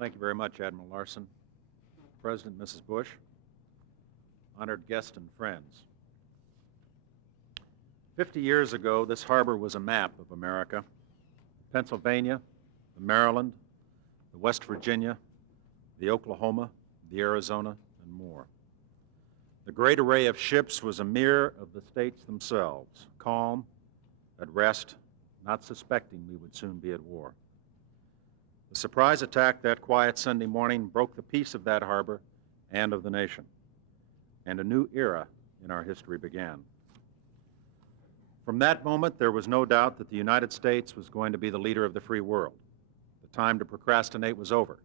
Thank you very much, Admiral Larson. President, Mrs. Bush, honored guests and friends. 50 years ago, this harbor was a map of America. Pennsylvania, the Maryland, the West Virginia, the Oklahoma, the Arizona, and more. The great array of ships was a mirror of the states themselves, calm, at rest, not suspecting we would soon be at war. The surprise attack that quiet Sunday morning broke the peace of that harbor and of the nation, and a new era in our history began. From that moment, there was no doubt that the United States was going to be the leader of the free world. The time to procrastinate was over.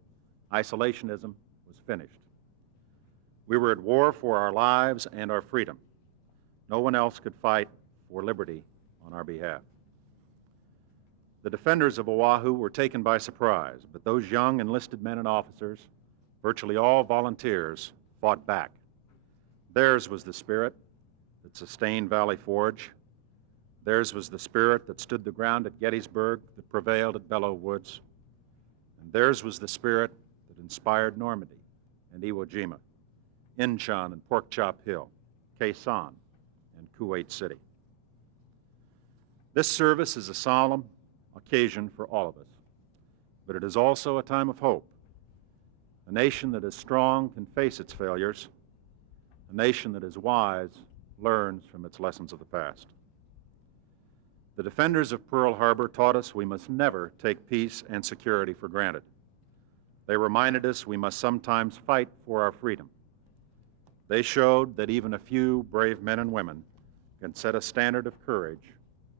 Isolationism was finished. We were at war for our lives and our freedom. No one else could fight for liberty on our behalf. The defenders of Oahu were taken by surprise, but those young enlisted men and officers, virtually all volunteers, fought back. Theirs was the spirit that sustained Valley Forge. Theirs was the spirit that stood the ground at Gettysburg, that prevailed at Belleau Woods. And theirs was the spirit that inspired Normandy and Iwo Jima, Incheon and Pork Chop Hill, Khe Sanh and Kuwait City. This service is a solemn occasion for all of us, but it is also a time of hope. A nation that is strong can face its failures. A nation that is wise learns from its lessons of the past. The defenders of Pearl Harbor taught us we must never take peace and security for granted. They reminded us we must sometimes fight for our freedom. They showed that even a few brave men and women can set a standard of courage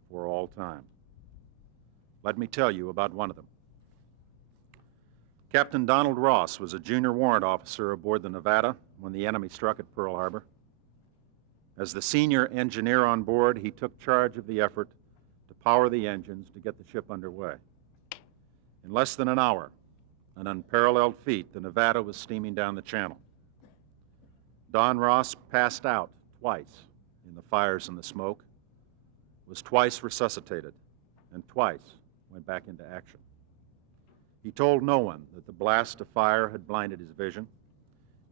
for all time. Let me tell you about one of them. Captain Donald Ross was a junior warrant officer aboard the Nevada when the enemy struck at Pearl Harbor. As the senior engineer on board, he took charge of the effort to power the engines to get the ship underway. In less than an hour, an unparalleled feat, the Nevada was steaming down the channel. Don Ross passed out twice in the fires and the smoke, was twice resuscitated, and twice went back into action. He told no one that the blast of fire had blinded his vision.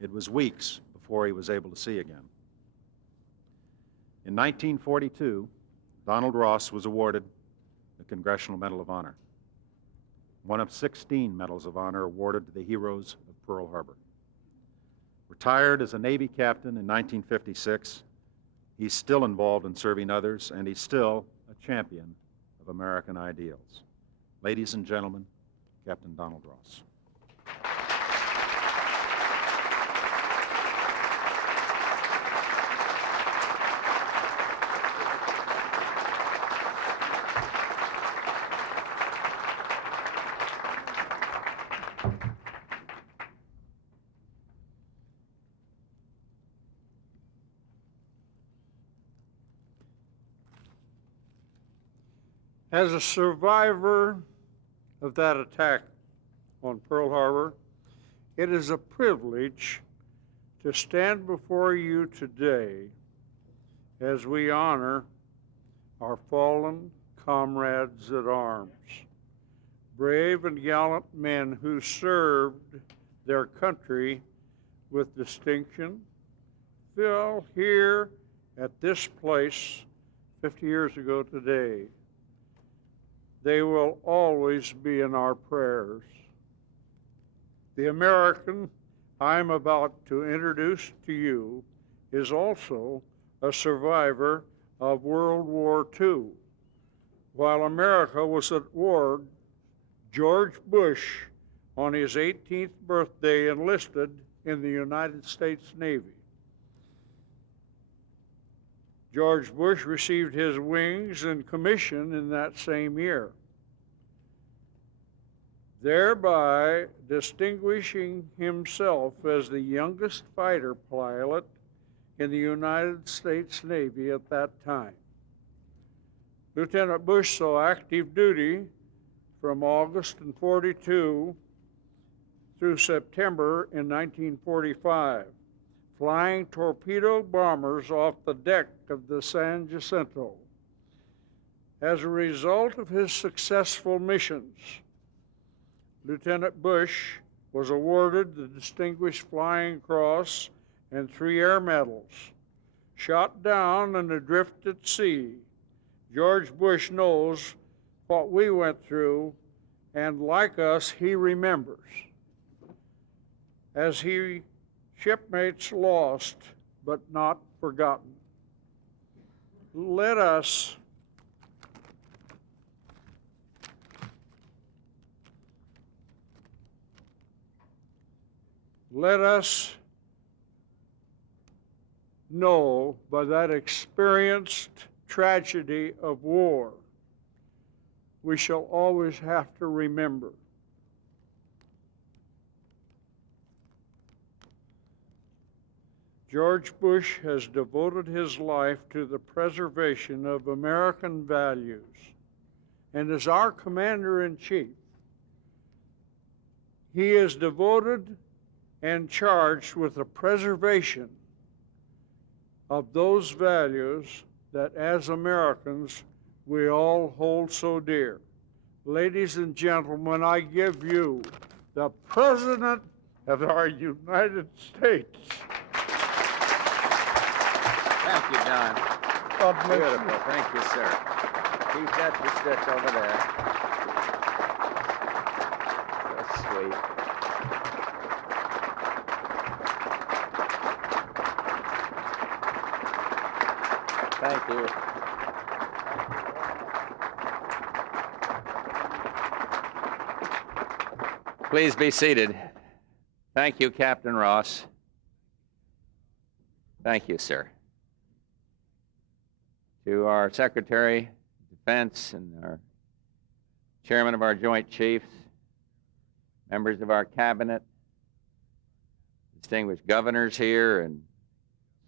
It was weeks before he was able to see again. In 1942, Donald Ross was awarded the Congressional Medal of Honor, one of 16 Medals of Honor awarded to the heroes of Pearl Harbor. Retired as a Navy captain in 1956, he's still involved in serving others, and he's still a champion of American ideals. Ladies and gentlemen, Captain Donald Ross. As a survivor of that attack on Pearl Harbor, it is a privilege to stand before you today as we honor our fallen comrades at arms, brave and gallant men who served their country with distinction, fell here at this place 50 years ago today. They will always be in our prayers. The American I'm about to introduce to you is also a survivor of World War II. While America was at war, George Bush, on his 18th birthday, enlisted in the United States Navy. George Bush received his wings and commission in that same year, thereby distinguishing himself as the youngest fighter pilot in the United States Navy at that time. Lieutenant Bush saw active duty from August in 42 through September in 1945. Flying torpedo bombers off the deck of the San Jacinto. As a result of his successful missions, Lieutenant Bush was awarded the Distinguished Flying Cross and 3 Air Medals. Shot down and adrift at sea, George Bush knows what we went through, and like us, he remembers. As he shipmates lost, but not forgotten. Let us know by that experienced tragedy of war, we shall always have to remember. George Bush has devoted his life to the preservation of American values, and as our Commander-in-Chief, he is devoted and charged with the preservation of those values that as Americans we all hold so dear. Ladies and gentlemen, I give you the President of our United States. Thank you, Don. God bless you. Beautiful. Thank you, sir. Keep that to stick over there. That's sweet. Thank you. Please be seated. Thank you, Captain Ross. Thank you, sir. To our Secretary of Defense and our Chairman of our Joint Chiefs, members of our Cabinet, distinguished governors here, and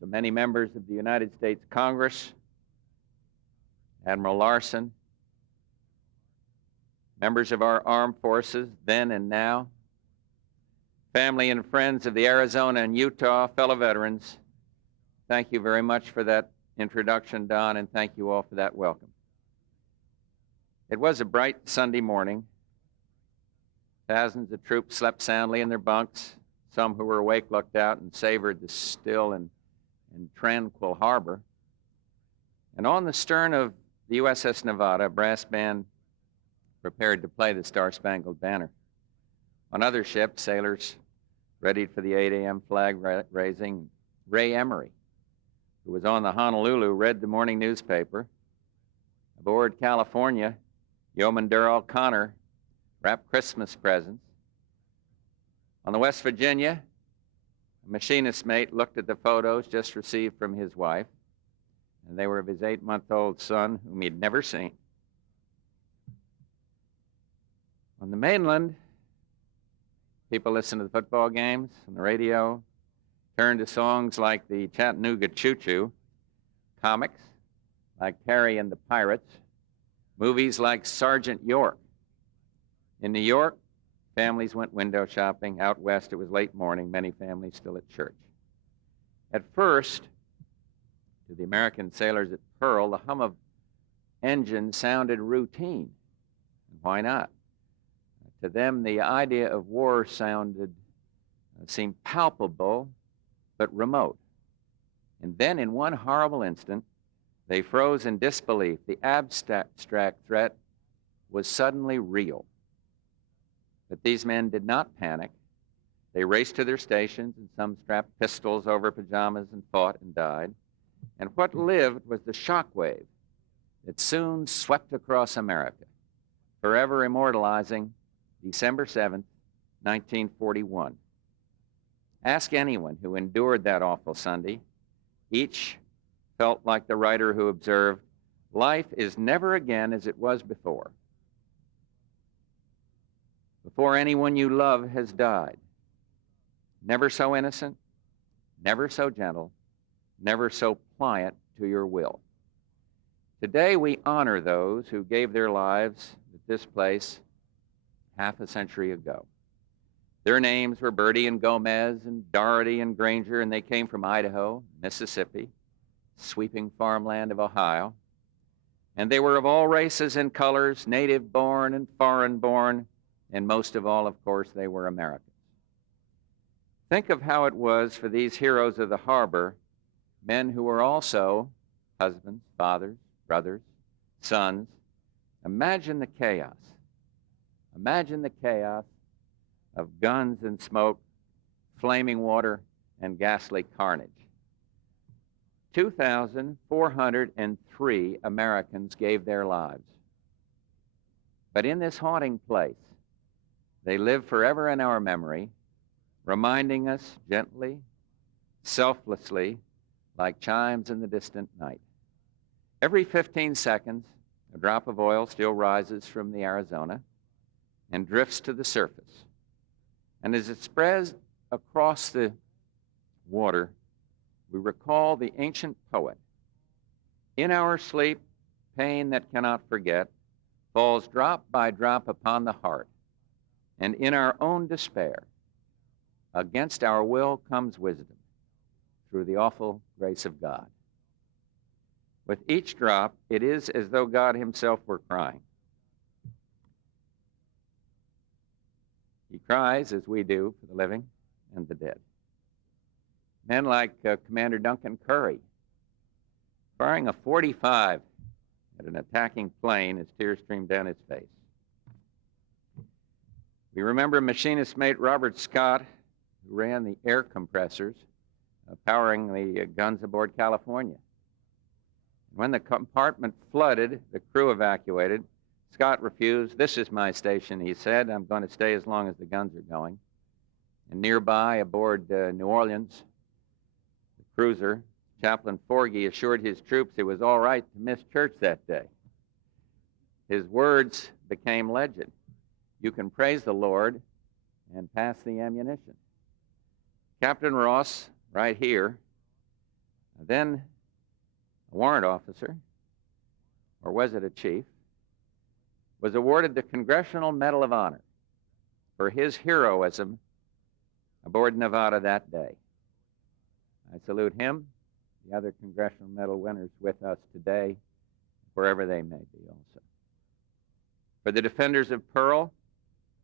so many members of the United States Congress, Admiral Larson, members of our armed forces then and now, family and friends of the Arizona and Utah, fellow veterans, thank you very much for that introduction, Don, and thank you all for that welcome. It was a bright Sunday morning. Thousands of troops slept soundly in their bunks. Some who were awake looked out and savored the still and tranquil harbor. And on the stern of the USS Nevada, a brass band prepared to play the Star-Spangled Banner. On other ships, sailors readied for the 8 a.m. flag raising. Ray Emery, who was on the Honolulu, read the morning newspaper. Aboard California, Yeoman Darrell Connor wrapped Christmas presents. On the West Virginia, a machinist's mate looked at the photos just received from his wife, and they were of his 8-month-old son, whom he'd never seen. On the mainland, people listened to the football games on the radio, turned to songs like the Chattanooga Choo-Choo, comics like Terry and the Pirates, movies like Sergeant York. In New York, families went window shopping. Out west, it was late morning, many families still at church. At first, to the American sailors at Pearl, the hum of engines sounded routine. And why not? To them, the idea of war seemed palpable, but remote. And then, in one horrible instant, they froze in disbelief. The abstract threat was suddenly real. But these men did not panic. They raced to their stations, and some strapped pistols over pajamas and fought and died. And what lived was the shockwave that soon swept across America, forever immortalizing December 7th, 1941. Ask anyone who endured that awful Sunday. Each felt like the writer who observed, life is never again as it was before. Before anyone you love has died. Never so innocent, never so gentle, never so pliant to your will. Today we honor those who gave their lives at this place half a century ago. Their names were Birdie and Gomez and Doherty and Granger, and they came from Idaho, Mississippi, sweeping farmland of Ohio. And they were of all races and colors, native-born and foreign-born, and most of all, of course, they were Americans. Think of how it was for these heroes of the harbor, men who were also husbands, fathers, brothers, sons. Imagine the chaos. Imagine the chaos of guns and smoke, flaming water, and ghastly carnage. 2,403 Americans gave their lives. But in this haunting place, they live forever in our memory, reminding us gently, selflessly, like chimes in the distant night. Every 15 seconds, a drop of oil still rises from the Arizona and drifts to the surface. And as it spreads across the water, we recall the ancient poet. In our sleep, pain that cannot forget falls drop by drop upon the heart. And in our own despair, against our will comes wisdom through the awful grace of God. With each drop, it is as though God himself were crying. He cries as we do for the living and the dead. Men like Commander Duncan Curry, firing a .45 at an attacking plane as tears streamed down his face. We remember machinist mate Robert Scott, who ran the air compressors, powering the guns aboard California. When the compartment flooded, the crew evacuated. Scott refused. "This is my station," he said. "I'm going to stay as long as the guns are going." And nearby, aboard New Orleans, the cruiser, Chaplain Forgy assured his troops it was all right to miss church that day. His words became legend. You can praise the Lord and pass the ammunition. Captain Ross, right here, then a warrant officer, or was it a chief, was awarded the Congressional Medal of Honor for his heroism aboard Nevada that day. I salute him, the other Congressional Medal winners with us today, wherever they may be also. For the defenders of Pearl,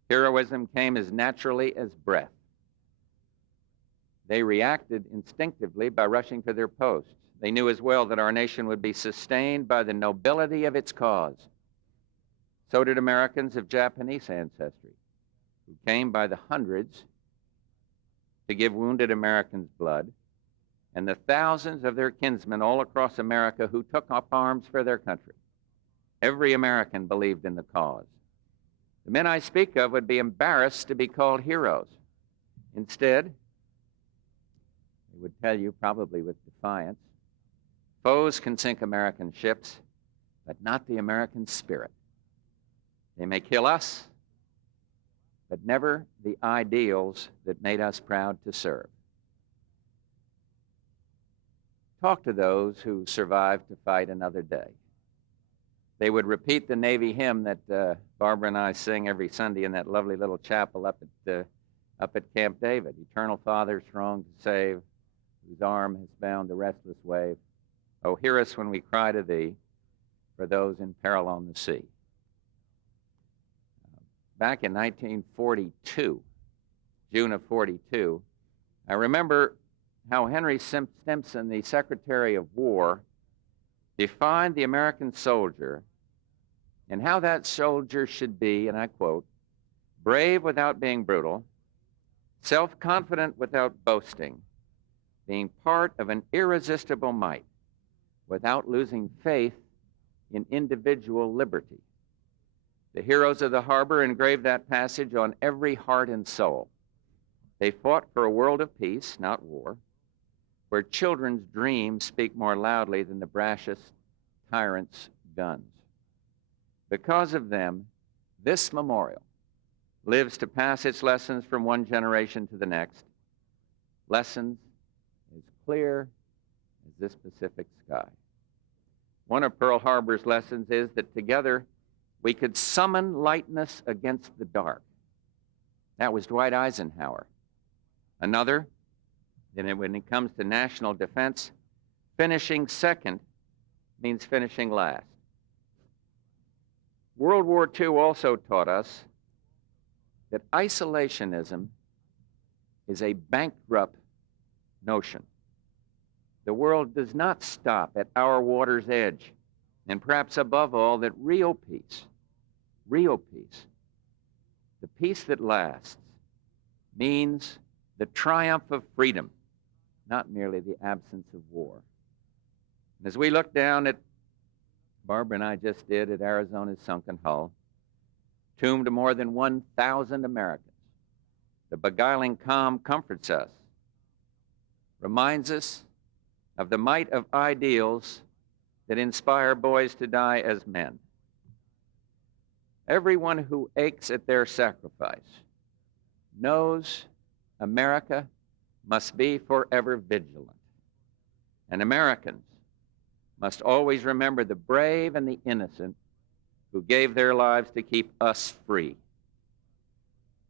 heroism came as naturally as breath. They reacted instinctively by rushing to their posts. They knew as well that our nation would be sustained by the nobility of its cause. So did Americans of Japanese ancestry, who came by the hundreds to give wounded Americans blood, and the thousands of their kinsmen all across America who took up arms for their country. Every American believed in the cause. The men I speak of would be embarrassed to be called heroes. Instead, they would tell you, probably with defiance, foes can sink American ships, but not the American spirit. They may kill us, but never the ideals that made us proud to serve. Talk to those who survived to fight another day. They would repeat the Navy hymn that Barbara and I sing every Sunday in that lovely little chapel up at Camp David. Eternal Father, strong to save, whose arm has bound the restless wave. Oh, hear us when we cry to thee for those in peril on the sea. Back in 1942, June of 42, I remember how Henry Stimson, the Secretary of War, defined the American soldier and how that soldier should be, and I quote, brave without being brutal, self-confident without boasting, being part of an irresistible might without losing faith in individual liberty. The heroes of the harbor engraved that passage on every heart and soul. They fought for a world of peace, not war, where children's dreams speak more loudly than the brashest tyrant's guns. Because of them, this memorial lives to pass its lessons from one generation to the next, lessons as clear as this Pacific sky. One of Pearl Harbor's lessons is that together we could summon lightness against the dark. That was Dwight Eisenhower. Another, that when it comes to national defense, finishing second means finishing last. World War II also taught us that isolationism is a bankrupt notion. The world does not stop at our water's edge. And perhaps above all, that real peace, the peace that lasts, means the triumph of freedom, not merely the absence of war. And as we look down at, Barbara and I just did, at Arizona's sunken hull, tomb to more than 1,000 Americans, the beguiling calm comforts us, reminds us of the might of ideals that inspire boys to die as men. Everyone who aches at their sacrifice knows America must be forever vigilant. And Americans must always remember the brave and the innocent who gave their lives to keep us free.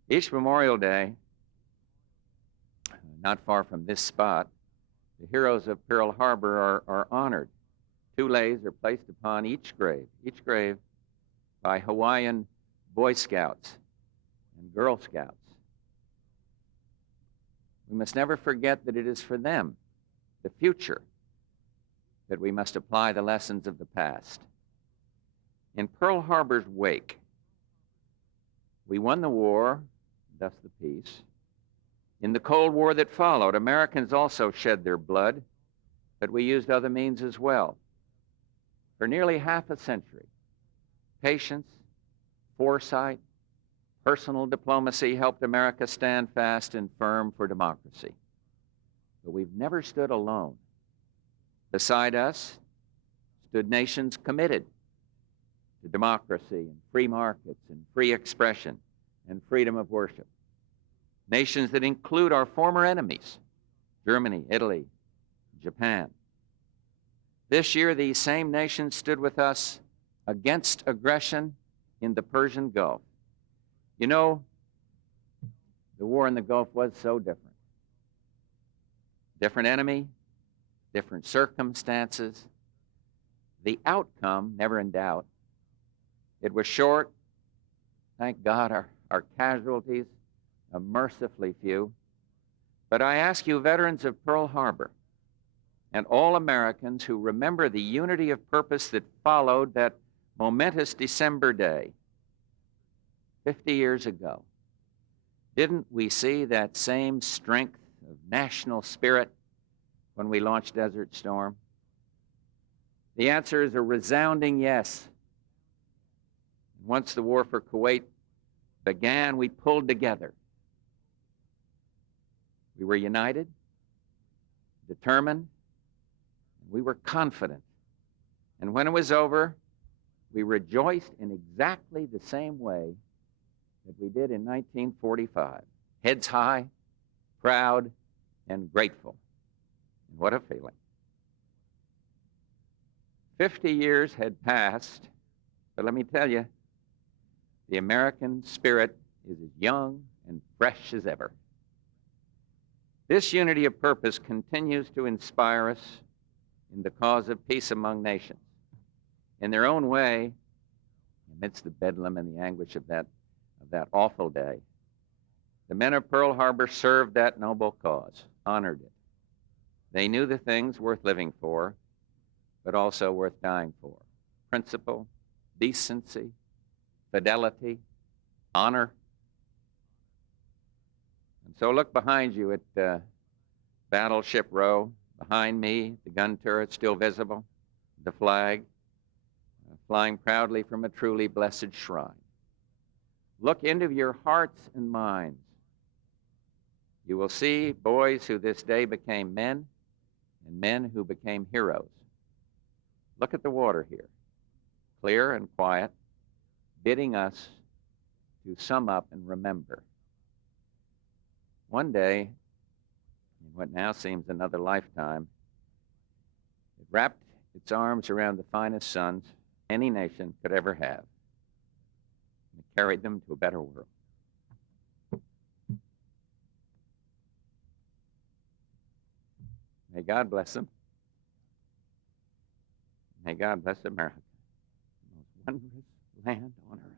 Each Memorial Day, not far from this spot, the heroes of Pearl Harbor are honored. 2 leis are placed upon each grave by Hawaiian Boy Scouts and Girl Scouts. We must never forget that it is for them, the future, that we must apply the lessons of the past. In Pearl Harbor's wake, we won the war, thus the peace. In the Cold War that followed, Americans also shed their blood, but we used other means as well. For nearly half a century, patience, foresight, personal diplomacy helped America stand fast and firm for democracy. But we've never stood alone. Beside us stood nations committed to democracy and free markets and free expression and freedom of worship. Nations that include our former enemies, Germany, Italy, Japan. This year, these same nations stood with us against aggression in the Persian Gulf. You know, the war in the Gulf was so different. Different enemy, different circumstances. The outcome, never in doubt. It was short. Thank God our casualties are mercifully few. But I ask you, veterans of Pearl Harbor, and all Americans who remember the unity of purpose that followed that momentous December day, 50 years ago, didn't we see that same strength of national spirit when we launched Desert Storm? The answer is a resounding yes. Once the war for Kuwait began, we pulled together. We were united, determined, and we were confident. And when it was over, we rejoiced in exactly the same way that we did in 1945. Heads high, proud, and grateful. And what a feeling. 50 years had passed, but let me tell you, the American spirit is as young and fresh as ever. This unity of purpose continues to inspire us in the cause of peace among nations. In their own way, amidst the bedlam and the anguish of that awful day, the men of Pearl Harbor served that noble cause, honored it. They knew the things worth living for, but also worth dying for. Principle, decency, fidelity, honor. And so look behind you at Battleship Row. Behind me, the gun turret still visible, the flag flying proudly from a truly blessed shrine. Look into your hearts and minds. You will see boys who this day became men and men who became heroes. Look at the water here, clear and quiet, bidding us to sum up and remember. One day, in what now seems another lifetime, it wrapped its arms around the finest sons any nation could ever have. And it carried them to a better world. May God bless them. May God bless America, the most wondrous land on earth.